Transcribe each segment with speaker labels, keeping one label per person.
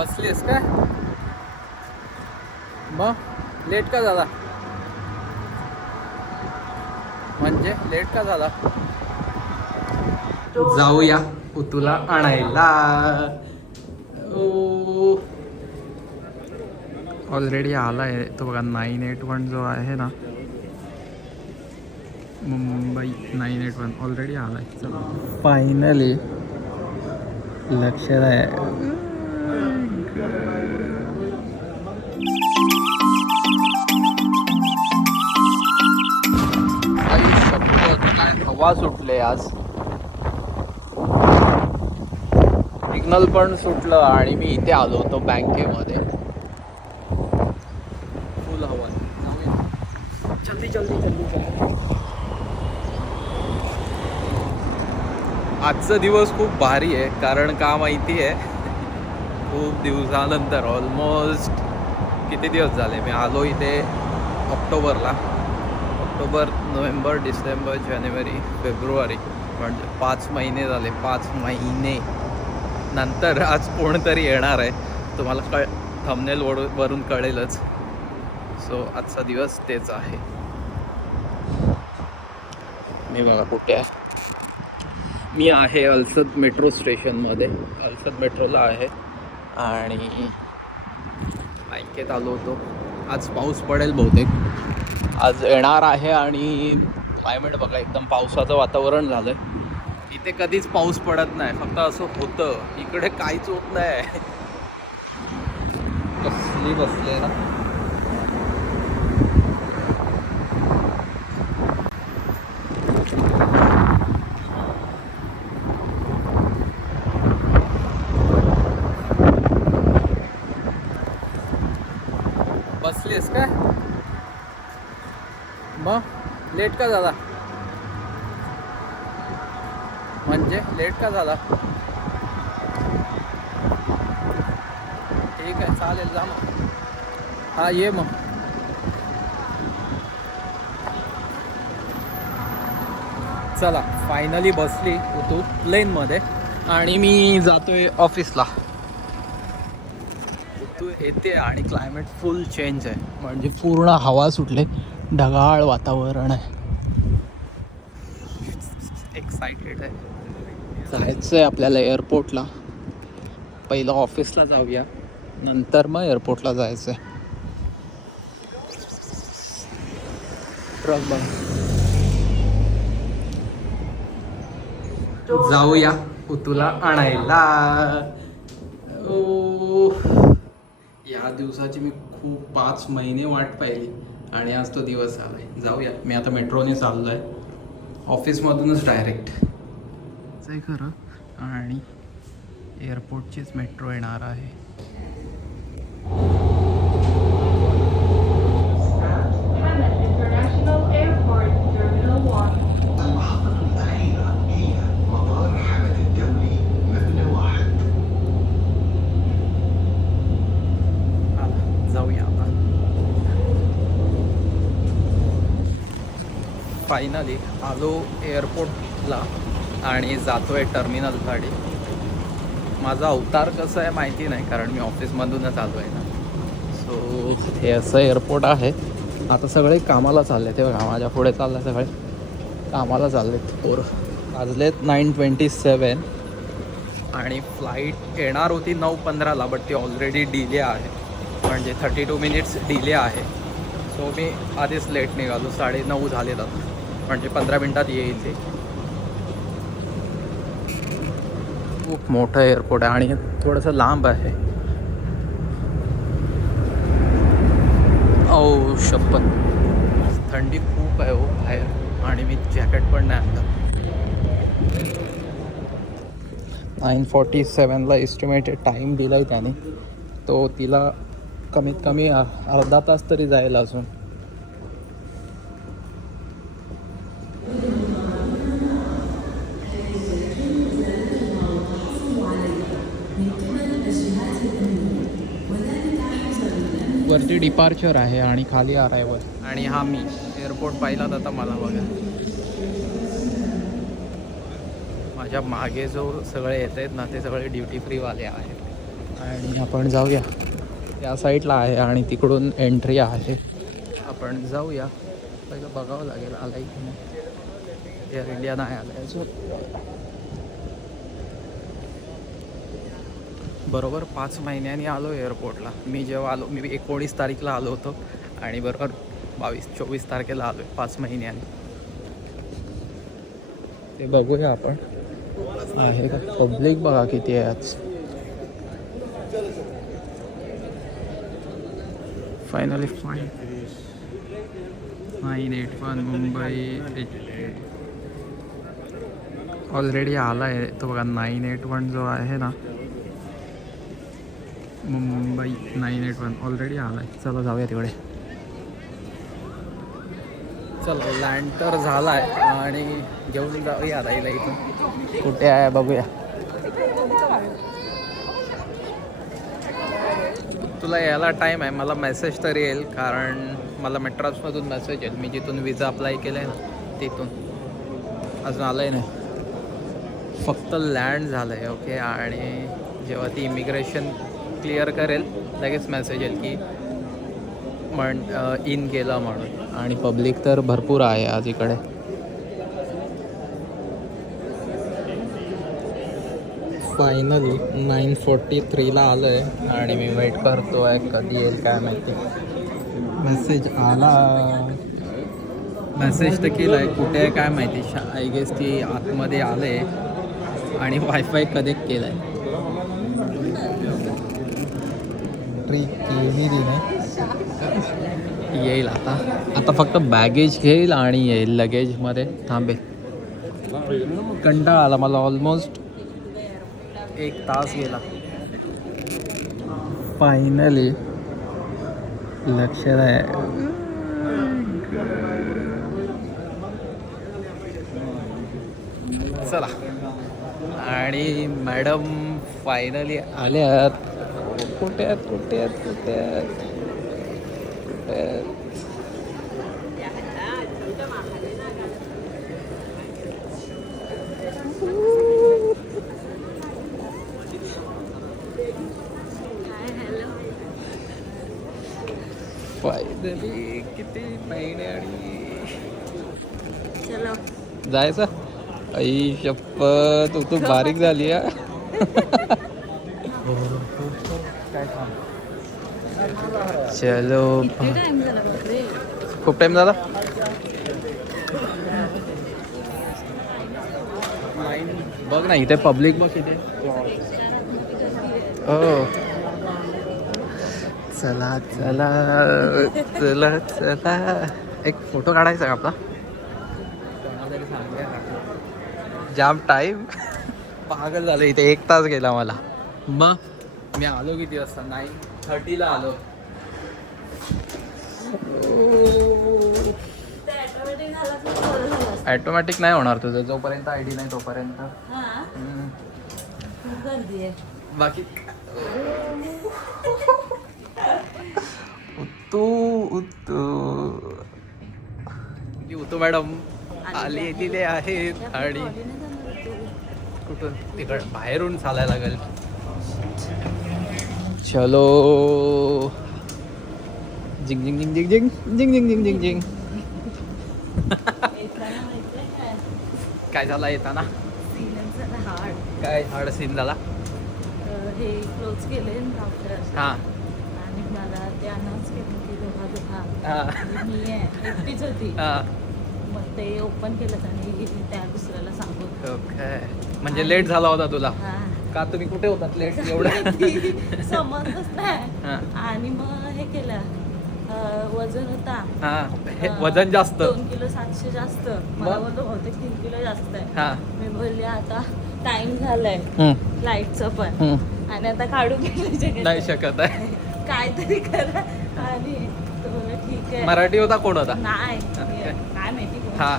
Speaker 1: बसलीस काय? मग? लेट का झाला? म्हणजे लेट का झाला? जाऊया तुला आणायला. ऑलरेडी आला आहे तो बघा नाईन एट वन जो आहे ना Mumbai nine eight one already आला आहे चला. फायनली लक्षात आहे हवा सुटले आज. सिग्नल पण सुटलं आणि मी इथे आलो होतो बँकेमध्ये. फुल हवा. जल्दी जल्दी जल्दी आजचा दिवस खूप भारी आहे कारण का माहिती आहे खूप दिवसानंतर ऑलमोस्ट किती दिवस झाले? मी आलो इथे ऑक्टोबरला. ऑक्टोबर नोव्हेंबर डिसेंबर जानेवारी फेब्रुवारी म्हणजे पाच महिने झाले. पाच महिने नंतर आज कोणतरी येणार आहे. तुम्हाला कळ थमनेल वड वरून कळेलच. सो आजचा दिवस तेच आहे. मी बघा कुठे आहे. मी आहे अलसद मेट्रो स्टेशनमध्ये. अल्सद मेट्रोला आहे. आणि बँकेत आलो होतो. आज पाऊस पडेल बहुतेक. आज येणार आहे आणि क्लायमेट बघा एकदम पावसाचं वातावरण झालं आहे इथे कधीच पाऊस पडत नाही फक्त असं होतं. इकडे काहीच होत नाही. कसली बसले ना. बसलीस काय? मग लेट का झाला? म्हणजे लेट का झाला? ठीक आहे चालेल जा मग. हा ये मग. चला फायनली बसली तू प्लेनमध्ये आणि मी जातोय ऑफिसला येते आणि क्लायमेट फुल चेंज आहे. म्हणजे पूर्ण हवा सुटले. ढगाळ वातावरण आहे. एक्साइटेड आहे. जायचं आहे आपल्याला एअरपोर्टला पहिलं ऑफिसला जाऊया. नंतर मग एअरपोर्टला जायचं आहे ट्रक बघ. जाऊया. तुला आणायला. ओ. या दिवसाची मी खूप पाच महिने वाट पाहिली आणि आज तो दिवस आलाय. जाऊया. मी आता मेट्रोने चाललो आहे ऑफिसमधूनच डायरेक्ट. खरं. आणि एअरपोर्टचीच मेट्रो येणार आहे. फायनली आलो एअरपोर्टला आणि जातो आहे टर्मिनल टर्मिनलसाठी माझा अवतार कसं आहे माहिती नाही कारण मी ऑफिसमधूनच आलो आहे ना. सो हे असं एअरपोर्ट आहे. आता सगळे कामाला चालले ते बघा माझ्या पुढे चाललं सगळे. कामाला चाललेत. पोर वाजलेत नाईन ट्वेंटी सेवन आणि फ्लाईट येणार होती नऊ पंधराला बट ती ऑलरेडी डिले आहे. म्हणजे थर्टी टू मिनिट्स डिले आहे. सो मी आधीच लेट निघालो. साडे नऊ झालेत आता. म्हणजे पंधरा मिनटात येईल ते. खूप मोठं एअरपोर्ट आहे आणि थोडंसं लांब आहे. औ शपथ. थंडी खूप आहे हो बाहेर आणि मी जॅकेट पण नाही आणलं नाईन फॉर्टी सेवनला एस्टिमेटेड टाईम दिला आहे त्याने. तो तिला कमीत कमी अर्धा तास तरी जाईल अजून. वरती डिपार्चर आहे आणि खाली अरायवल आणि हा मी एअरपोर्ट पाहिला आता मला बघा. माझ्या मागे जो सगळे येत आहेत ना ते सगळे ड्युटी फ्रीवाले आहेत. आणि आपण जाऊया. या साईडला आहे आणि तिकडून एंट्री आहे. आपण जाऊया. पहिलं बघावं लागेल आलाय की नाही. एअर इंडिया नाही आलाय बरोबर पाच महिन्यांनी आलो एअरपोर्टला. मी जेव्हा आलो मी एकोणीस तारीखला आलो होतो आणि बरोबर बावीस चोवीस तारखेला आलो आहे पाच महिन्यांनी. ते बघूया आपण. आहे का? पब्लिक बघा किती आहे आज. Finally fine nine eight one Mumbai already आला आहे तो बघा नाईन एट वन जो आहे ना Mumbai nine eight one already आला आहे चला जाऊया तिकडे. चला लँड तर झाला आहे आणि घेऊन जाऊया आता हिला इथून. कुठे आहे बघूया. तुला यायला टाईम आहे मला मेसेज तर येईल कारण मला मेट्रॉसमधून मेसेज येईल. मी जिथून विजा अप्लाय केलं आहे ना तिथून. अजून आलं आहे नाही. फक्त लँड झालं आहे ओके आणि जेव्हा ती इमिग्रेशन क्लिअर करेल. लगेच मेसेज येईल की म्हण इन केलं म्हणून. आणि पब्लिक तर भरपूर आहे आज इकडे. फायनली नाईन फोर्टी थ्रीला आलं आहे आणि मी वेट करतो आहे कधी येईल काय माहिती. मेसेज आला. मेसेज तर केला आहे कुठे आहे काय माहिती. शा आय गेस ती आतमध्ये आलं. आहे आणि वायफाय कनेक्ट केलं आहे एंट्री केली नाही? येईल आता. आता फक्त बॅगेज घेईल आणि येईल लगेजमध्ये. थांबेल कंटाळा आला मला ऑलमोस्ट एक तास गेला. फायनली लक्ष आहे चला. आणि मॅडम फायनली आल्यात. कुठे आहेत कुठे आहेत कुठे आहेत कुठे आहेत फायनली किती महिने आणि जायचं? आई शप्प तू तू बारीक झाली हा? चलो। खूप टाइम झाला? बघ ना इथे पब्लिक बघ इथे. हो. चला चला चला चला. एक फोटो काढायचा का आपला? जाम टाईम पागल झालं इथे एक तास गेला मला. मग? मी आलो किती वाजता? नाईन थर्टीला आलो
Speaker 2: ते ऑटोमॅटिक झाला की बरं झालं असतं.
Speaker 1: ॲटोमॅटिक नाही होणार तुझं. जोपर्यंत आय डी नाही तोपर्यंत. बाकी उत्तू उत्तू ती उत्तू मॅडम. आलेले आहेत आणि कुठून? तिकड बाहेरून चालायला लागेल. चलो. जिंग जिंग जिंग जिंग जिंग जिंग जिंग जिंग जिंग जिंग काय झाला येताना.
Speaker 2: हार्ड
Speaker 1: काय हार्ड सीन झाला.
Speaker 2: हे. क्लोज केले
Speaker 1: हां.
Speaker 2: आणि मला ते अनाऊन्स केलं की दोघा दोघा
Speaker 1: हां.
Speaker 2: मी आहे एकटीच होती मग ते ओपन केलं आणि त्या दुसऱ्याला सांगून
Speaker 1: ओके म्हणजे लेट झाला होता तुला.
Speaker 2: हा.
Speaker 1: का तुम्ही कुठे होतात लेट एवढं?
Speaker 2: समजलंच नाही.
Speaker 1: हा.
Speaker 2: आणि मग हे केलं. वजन होता.
Speaker 1: हा हे
Speaker 2: अं,
Speaker 1: वजन जास्त.
Speaker 2: दोन किलो सातशे जास्त. मला
Speaker 1: मग?
Speaker 2: बोलतो बहुतेक तीन किलो जास्त आहे.
Speaker 1: हा.
Speaker 2: मी बोलले आता टाइम झालाय
Speaker 1: हम्म,
Speaker 2: लाईटचं पण.
Speaker 1: हम्म.
Speaker 2: आणि आता काढू
Speaker 1: नाही शकत आहे.
Speaker 2: काहीतरी करा. आणि तो बोलला ठीक आहे.
Speaker 1: मराठी होता कोण होता?
Speaker 2: नाही. काय माहिती
Speaker 1: हा.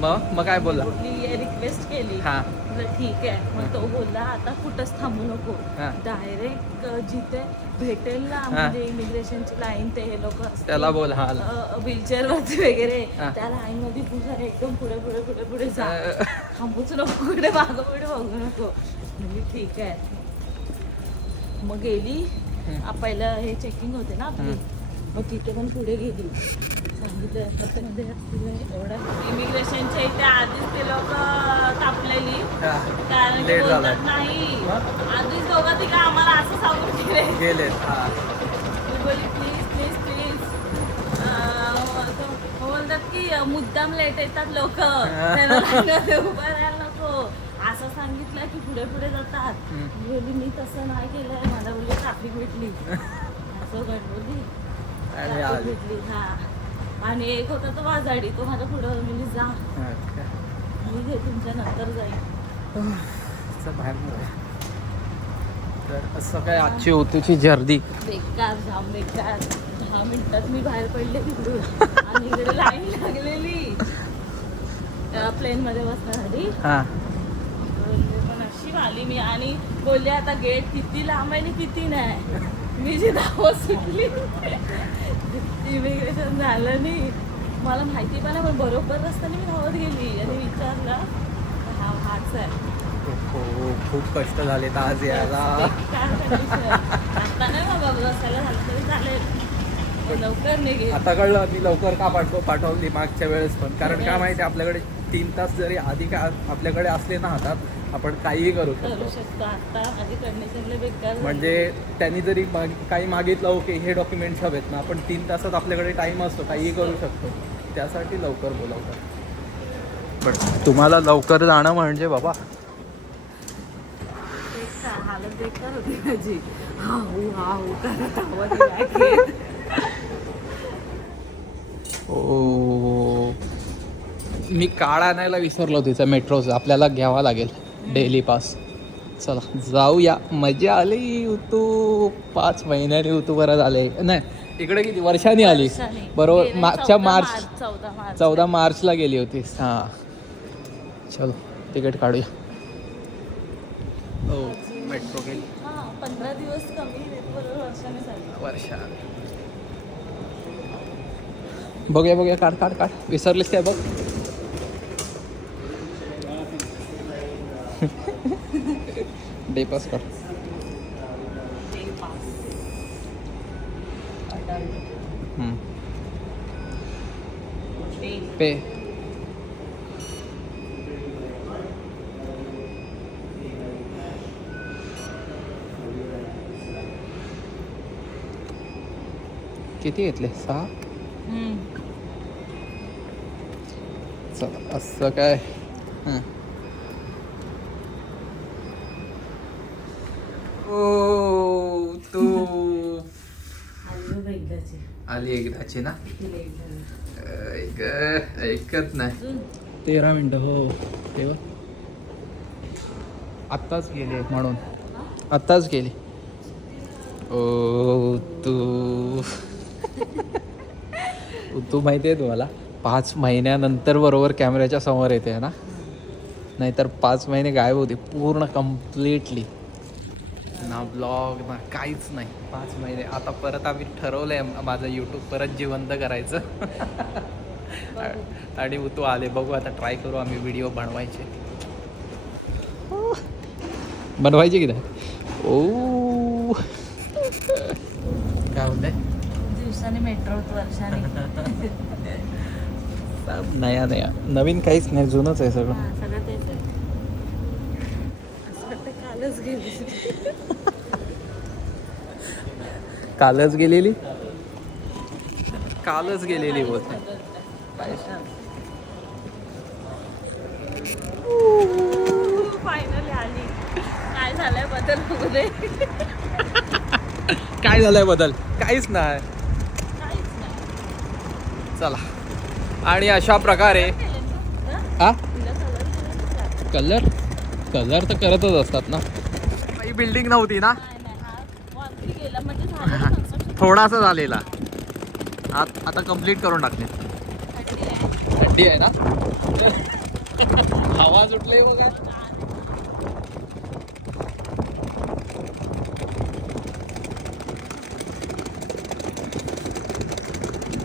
Speaker 1: मग? मग काय बोलला?
Speaker 2: रिक्वेस्ट केली.
Speaker 1: हा.
Speaker 2: म्हटलं ठीक आहे. मग तो बोलला आता कुठंच थांबू नको.
Speaker 1: हा.
Speaker 2: डायरेक्ट जिथे भेटेल ना म्हणजे इमिग्रेशनची लाईन ते हे लोक
Speaker 1: त्याला बोल हा
Speaker 2: व्हीलचेअर वरती वगैरे
Speaker 1: हा.
Speaker 2: त्या लाईन मध्ये पुढे एकदम पुढे पुढे पुढे पुढे जा. थांबूच नको पुढे मागं पुढे बघू नको. म्हणजे ठीक आहे. मग गेली. आ, पहिलं हे चेकिंग होते ना आपली. मग तिथे पण पुढे गेली. इमिग्रेशनच्या इथे आधीच ते लोक तापलेली. कारण की नाही? आधीच दोघं तिला आम्हाला असं सांगून गेले.
Speaker 1: गेले
Speaker 2: मी बोलली प्लीज प्लीज प्लीज बोलतात की मुद्दाम लेट येतात लोक. उभं राहायला नको. असं सांगितलं की पुढे पुढे जातात.
Speaker 1: हम्म.
Speaker 2: मी तसं नाही केलंय. मला बोलली ट्रॅफिक भेटली. असं गडबडली
Speaker 1: आणि
Speaker 2: ट्रॅफिक
Speaker 1: आली.
Speaker 2: भेटली हा. आणि एक होता तो वाजाडी तो माझ्या पुढं म्हणजे जा. मी घे तुमच्या नंतर जाईल
Speaker 1: बाहेर. तर असं काय आजची होतीची जर्दी?
Speaker 2: बेकार जाम बेकार. दहा मिनिटात मी बाहेर पडले तिकडून. आणि इकडे लाईन लागलेली. प्लेन मध्ये बसण्यासाठी. पण अशी आली मी. आणि बोलले आता गेट किती लांब आहे आणि किती नाही. मी जी धावत सुटली. इमिग्रेशन झालं नाही. मला माहिती पण पण बरोबर रस्त्याने मी धावत गेली आणि विचारलं हा हाच आहे.
Speaker 1: हो खूप कष्ट झाले आज यायला.
Speaker 2: आता नाही बाबा रस्त्याला झालं तरी चालेल. पण लवकर
Speaker 1: आता कळलं मी लवकर का पाठव पाठवली मागच्या वेळेस पण. कारण काय माहिती आपल्याकडे तीन तास जरी आधी का आपल्याकडे असले ना हातात आपण काहीही करू शकतो. म्हणजे त्यांनी जरी माग काही मागितलं ओके हे डॉक्युमेंट्स हवेत ना आपण तीन तासात आपल्याकडे टाईम असतो काहीही करू शकतो. त्यासाठी लवकर बोलावतात. बट तुम्हाला लवकर जाणं म्हणजे बाबा. ओ. मी कार्ड आणायला विसरलो तिचा मेट्रोचा आपल्याला घ्यावा लागेल. Daily pass. चला जाऊया. मजा आली उतू. पाच महिन्याने उतू परत आले नाही इकडे किती? वर्षांनी आली. बरोबर मागच्या मार्च
Speaker 2: चौदा मार्च.
Speaker 1: चौदा मार्चला गेली होतीस हां. चलो तिकीट काढूया. हो मेट्रो गेली.
Speaker 2: हा पंधरा दिवस कमी
Speaker 1: वर्षा बघूया बघूया काढ काढ काढ. विसरलीस काय बघ? Day pass.
Speaker 2: Day
Speaker 1: पे किती घेतले सहा. चला असं काय हं.
Speaker 2: एकदाची.
Speaker 1: एकदाची ना ऐक ऐकत नाही. तेरा मिनटं हो, हो. तेव्हा आत्ताच गेले म्हणून. आत्ताच गेली. ओ तू. तू माहिती आहे तुम्हाला पाच महिन्यानंतर बरोबर कॅमेऱ्याच्या समोर येते ना? नाहीतर पाच महिने गायब होते पूर्ण कम्प्लिटली ना ब्लॉग ना काहीच नाही. पाच महिने. आता परत आम्ही ठरवलं आहे माझं यूट्यूब परत जिवंत करायचं. आणि तू आले बघू आता ट्राय करू आम्ही व्हिडिओ बनवायचे. बनवायचे की नाही? ओ. काय होतंय
Speaker 2: दिवसाने मेट्रो वर्षाने.
Speaker 1: नया नया. नवीन काहीच नाही जुनंच आहे सगळं.
Speaker 2: सगळं तेच आहे. असं वाटतं कालच गेली.
Speaker 1: कालच गेलेली? कालच गेलेली होत
Speaker 2: फायनली आली. काय झालंय बदलमध्ये
Speaker 1: काय झालंय बदल? काहीच नाही. चला. आणि अशा प्रकारे?
Speaker 2: हं? कलर
Speaker 1: कलर तर करतच असतात ना. काही बिल्डिंग नव्हती ना
Speaker 2: नाही नाही हा वरती गेला म्हणजे झालं construction.
Speaker 1: थोडासा झालेला. आत आता कंप्लीट करून टाकले
Speaker 2: थंडी आहे.
Speaker 1: ना? हवा सुटली बघा.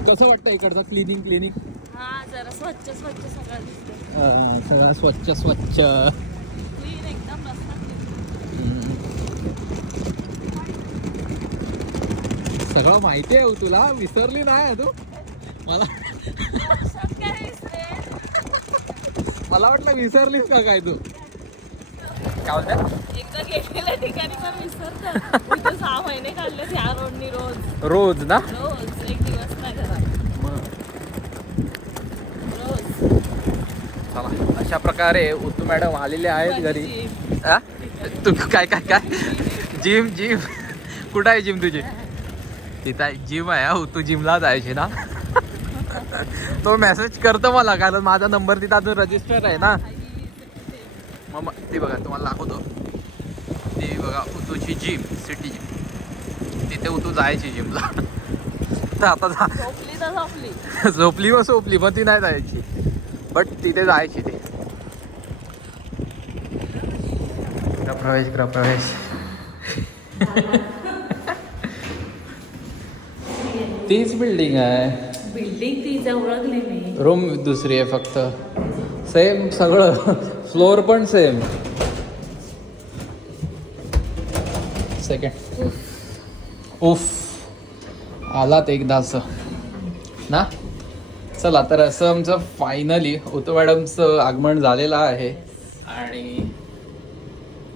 Speaker 1: कसं वाटतं इकडचं क्लिनिंग क्लिनिक
Speaker 2: हा जरा स्वच्छ स्वच्छ सगळं दिसतं
Speaker 1: सगळं स्वच्छ स्वच्छ
Speaker 2: क्लीन एकदम रस्ता clean.
Speaker 1: हम्म. सगळं माहिती आहे हो तुला. विसरली नाही तू मला? मला वाटलं विसरलीस का काय तू? काय बोलते?
Speaker 2: एकदा गेलेल्या ठिकाणी पण विसरतात. तिथे सहा महिने काढले ह्या रोडनी रोज.
Speaker 1: रोज ना?
Speaker 2: रोज. एक दिवस नाही घरात. रोज.
Speaker 1: चला अशा प्रकारे उत्तू मॅडम आलेले आहेत घरी? तू काय काय काय? जिम जिम कुठं आहे जिम तुझी? तिथं जिम आहे हा. तू जिमला जायची ना तो मेसेज करतो मला कारण माझा नंबर तिथं अजून रजिस्टर आहे ना. मग ती बघा तुम्हाला दाखवतो. ती बघा उतूची जिम सिटी जिम तिथे उतू जायची जिमला तर आता
Speaker 2: झोपली झोपली.
Speaker 1: झोपली व झोपली पण ती नाही जायची. बट तिथे जायची ती. गृहप्रवेश गृहप्रवेश तीच बिल्डिंग आहे.
Speaker 2: बिल्डिंग ती ओळखली मी.
Speaker 1: रूम दुसरी आहे फक्त. सेम सगळं. फ्लोअर पण सेम सेकंड उफ आलात एकदा असं. ना? चला तर असं आमचं फायनली उतो मॅडमचं आगमन झालेलं आहे. आणि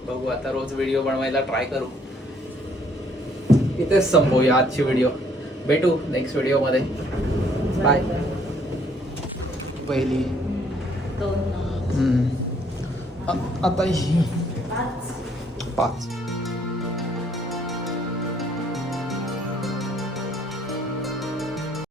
Speaker 1: बघू आता रोज व्हिडिओ बनवायला ट्राय करू. इथेच संपवूया आजची व्हिडिओ भेटू नेक्स्ट व्हिडिओमध्ये बाय पहिली. आता ही.
Speaker 2: पाच.
Speaker 1: पाच.